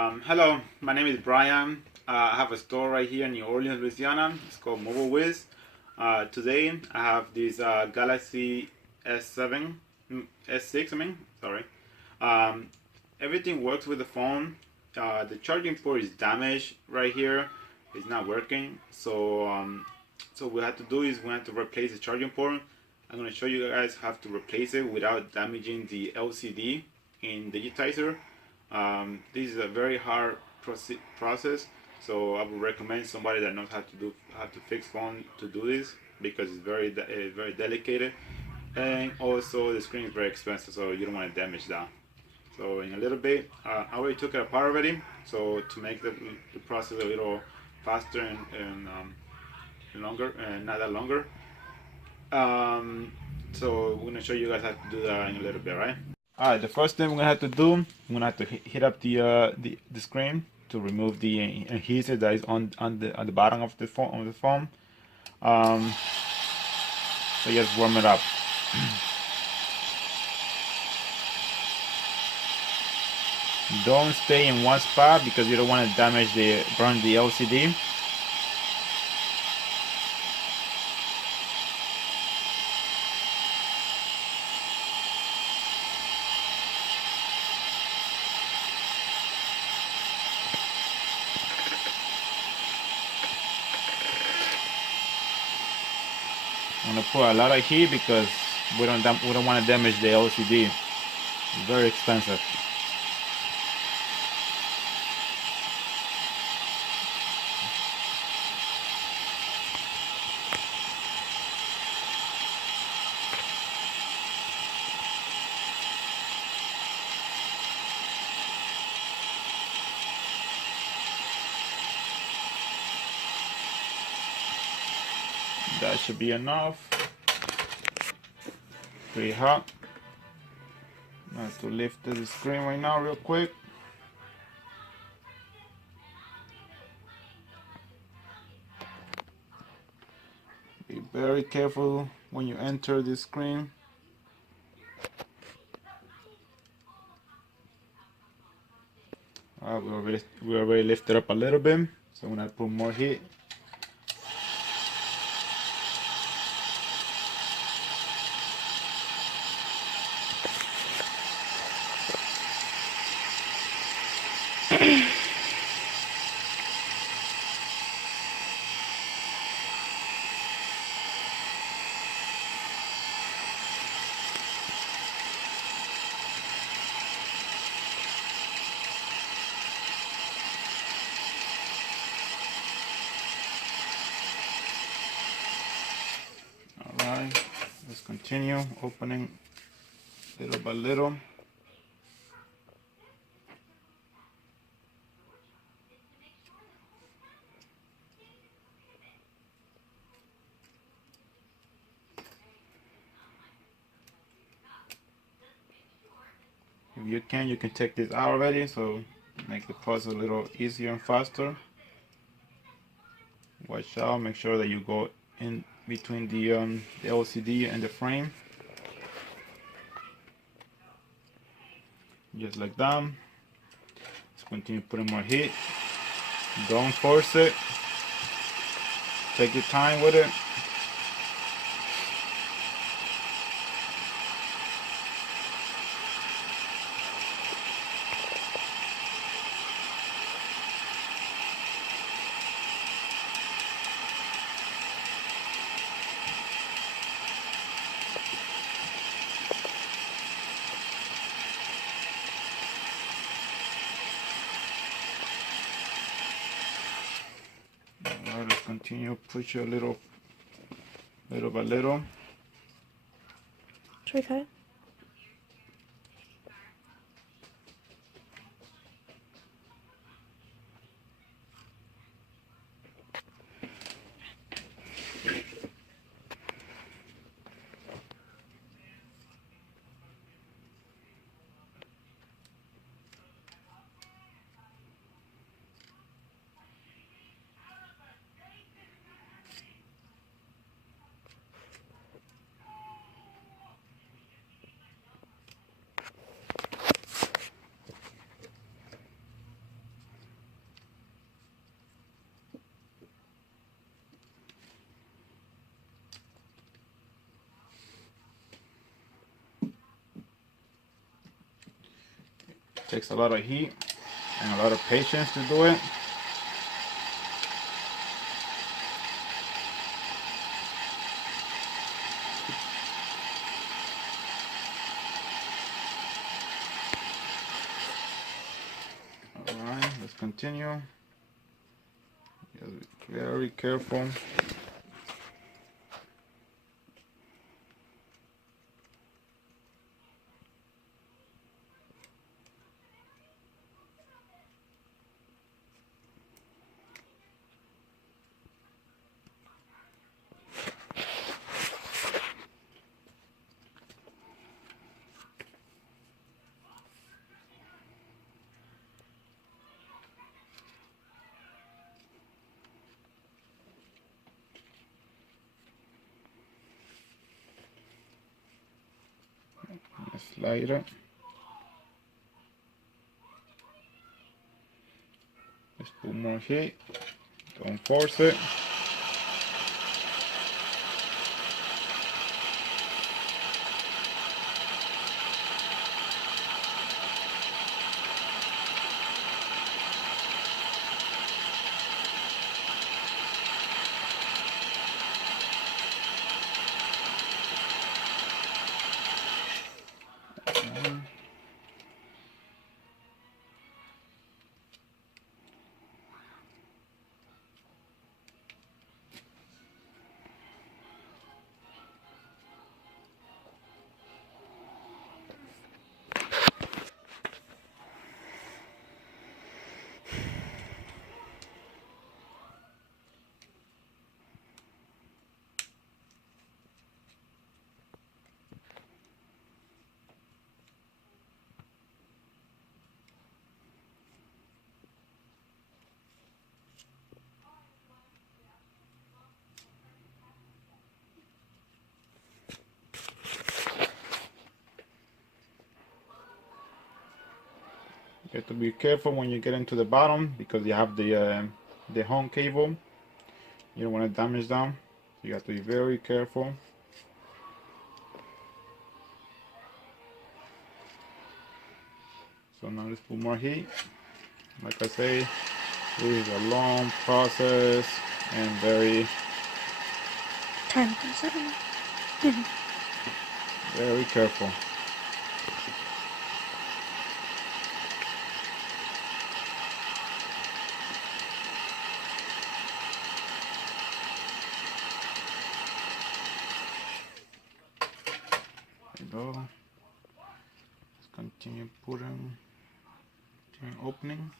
Hello, my name is Brian. I have a store right here in New Orleans, Louisiana. It's called Mobile Wiz. Today I have this Galaxy S7, S6. Sorry. Um, Everything works with the phone. The charging port is damaged right here. It's not working. So what we have to do is we have to replace the charging port. I'm gonna show you guys how to replace it without damaging the LCD in digitizer. This is a very hard process, so I would recommend somebody that knows how to fix phone to do this because it's very delicate, and also the screen is very expensive, so you don't want to damage that. So in a little bit, I already took it apart already. So to make the process a little faster and longer, and not that longer. So we're gonna show you guys how to do that in a little bit, right? All right. The first thing we're gonna have to do, we're gonna have to hit up the screen to remove the adhesive that is on the bottom of the phone. Um, so just warm it up. Don't stay in one spot because you don't want to burn the LCD. I'm gonna put a lot of heat because we don't want to damage the LCD. It's very expensive. That should be enough. Pretty hot. I have to lift the screen right now real quick. Be very careful when you enter the screen. We already lifted up a little bit, so I'm gonna put more heat. Alright, let's continue opening little by little. If you can take this out already, so make the process a little easier and faster. Watch out, make sure that you go in between the LCD and the frame. Just like that. Let's continue putting more heat. Don't force it. Take your time with it. Alright, let's continue push it little by little. Should we cut it? Takes a lot of heat and a lot of patience to do it. Alright, let's continue. Be very careful. Slide it. Just put more heat. Don't force it. You have to be careful when you get into the bottom because you have the home cable. You don't want to damage them. You have to be very careful. So now let's put more heat. Like I say, this is a long process and very time consuming. very careful. Go. Let's continue putting, opening.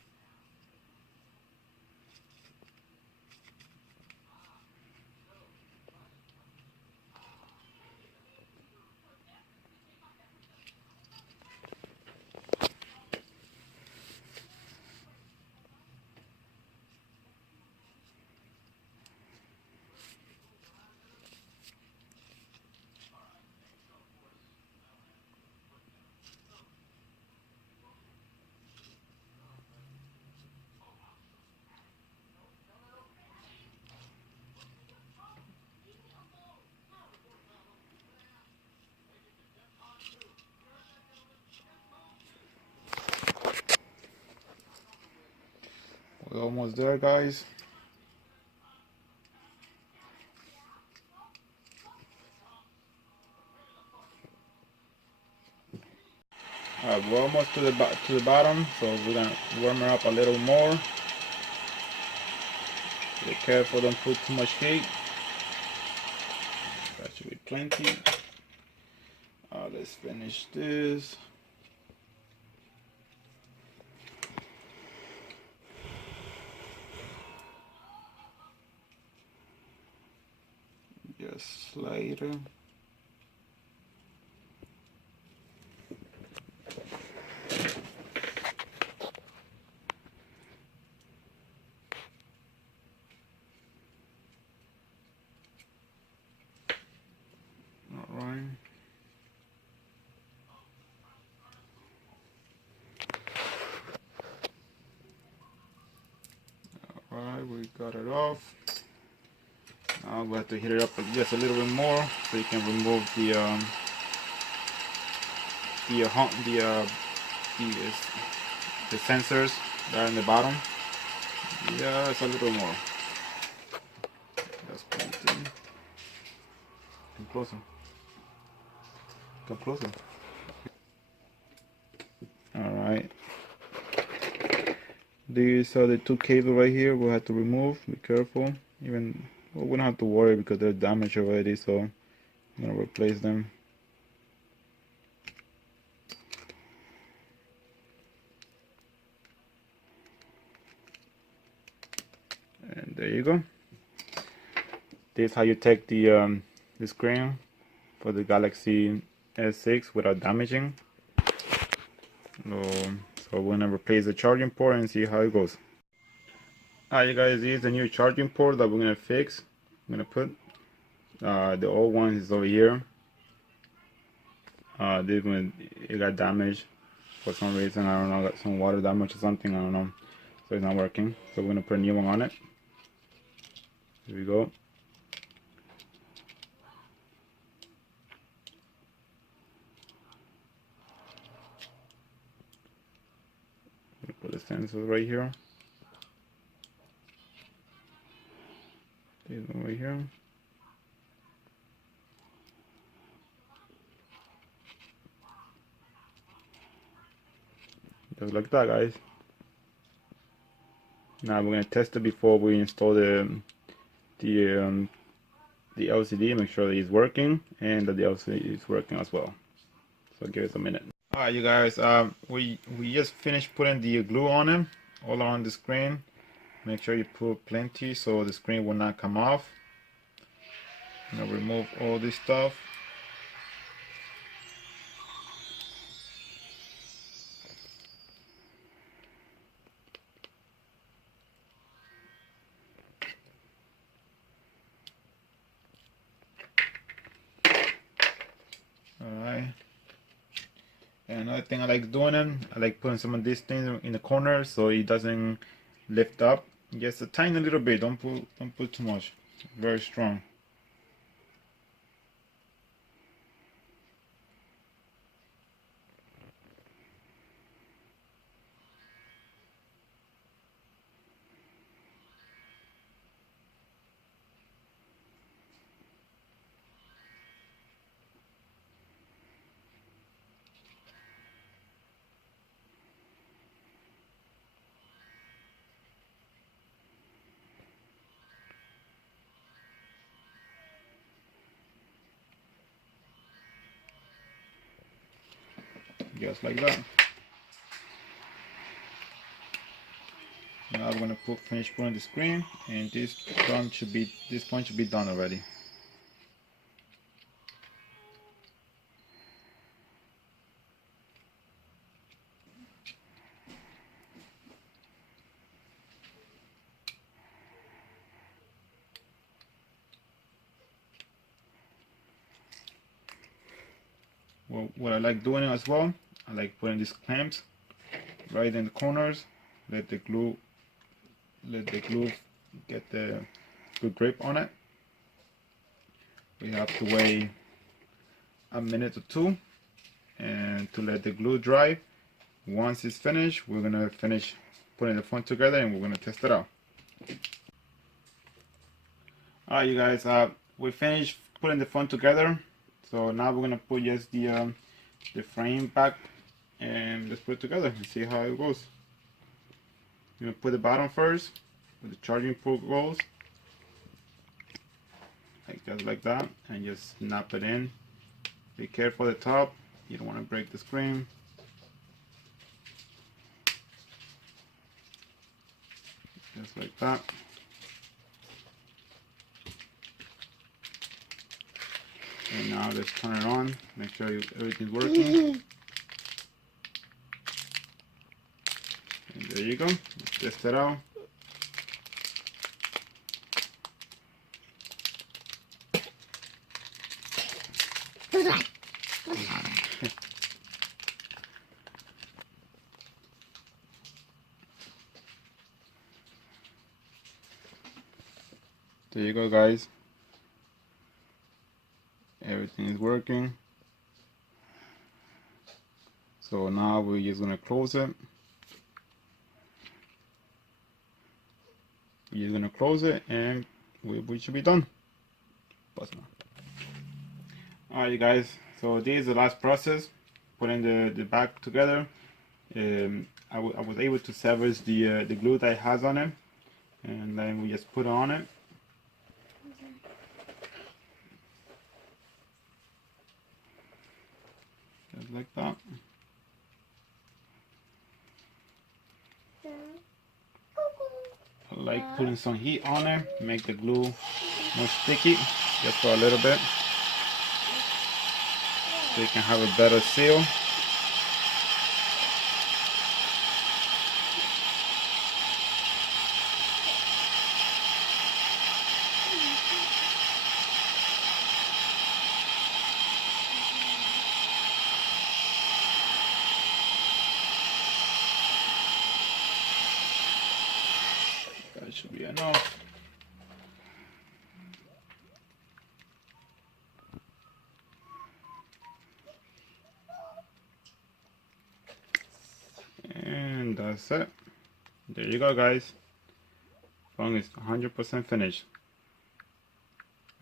We're almost there, guys. We're almost to the bottom, so we're gonna warm it up a little more. Be careful, don't put too much heat. That should be plenty. Let's finish this. Just slide it. Alright. Alright, we got it off. Now we have to heat it up just a little bit more so you can remove the the sensors that are in the bottom. Yeah, it's a little more. That's plenty. Come closer. Come closer. Alright. These are the two cables right here we'll have to remove. Be careful. Even, well, we don't have to worry because they're damaged already, so I'm gonna replace them. And there you go. This is how you take the screen for the Galaxy S6 without damaging. So we're gonna replace the charging port and see how it goes. Alright, you guys, this is the new charging port that we're gonna fix. I'm gonna put the old one is over here. This one, it got damaged for some reason. I don't know, got some water damage or something. I don't know. So it's not working. So we're gonna put a new one on it. Here we go. Put the sensors right here. This one right here. Just like that, guys. Now we're gonna test it before we install the LCD. Make sure that it's working and that the LCD is working as well. So give us a minute. Alright, you guys. We just finished putting the glue on it all around the screen. Make sure you put plenty so the screen will not come off. I'm gonna remove all this stuff. Alright. And another thing I like doing them, I like putting some of these things in the corner so it doesn't lift up. Just a tiny little bit. Don't put too much. Very strong. Just like that. Now I'm gonna finish putting the screen, and this point should be done already. Well, what I like doing as well, I like putting these clamps right in the corners. Let the glue get the good grip on it. We have to wait a minute or two and to let the glue dry. Once it's finished, we're gonna finish putting the phone together and we're gonna test it out. Alright, you guys, we finished putting the phone together. So now we're gonna put just the frame back and let's put it together and see how it goes. You're gonna put the bottom first, where the charging port goes, just like that, and just snap it in. Be careful at the top, you don't want to break the screen. Just like that. And now let's turn it on, make sure everything's working. And there you go, let's test it out. There you go, guys. Everything is working. So now we're just gonna close it. We're just gonna close it and we should be done. Alright, guys, so this is the last process, putting the back together. I was able to salvage the glue that it has on it, and then we just put it on it. Just like that. I like putting some heat on it, make the glue more sticky, just for a little bit, so you can have a better seal. That should be enough. And that's it. There you go, guys. Phone is 100% finished.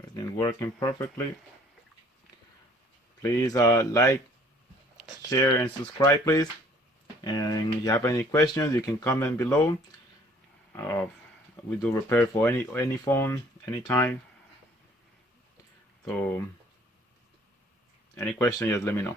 Everything working perfectly. Please like, share, and subscribe, please. And if you have any questions, you can comment below. We do repair for any phone, anytime. So any question, just let me know.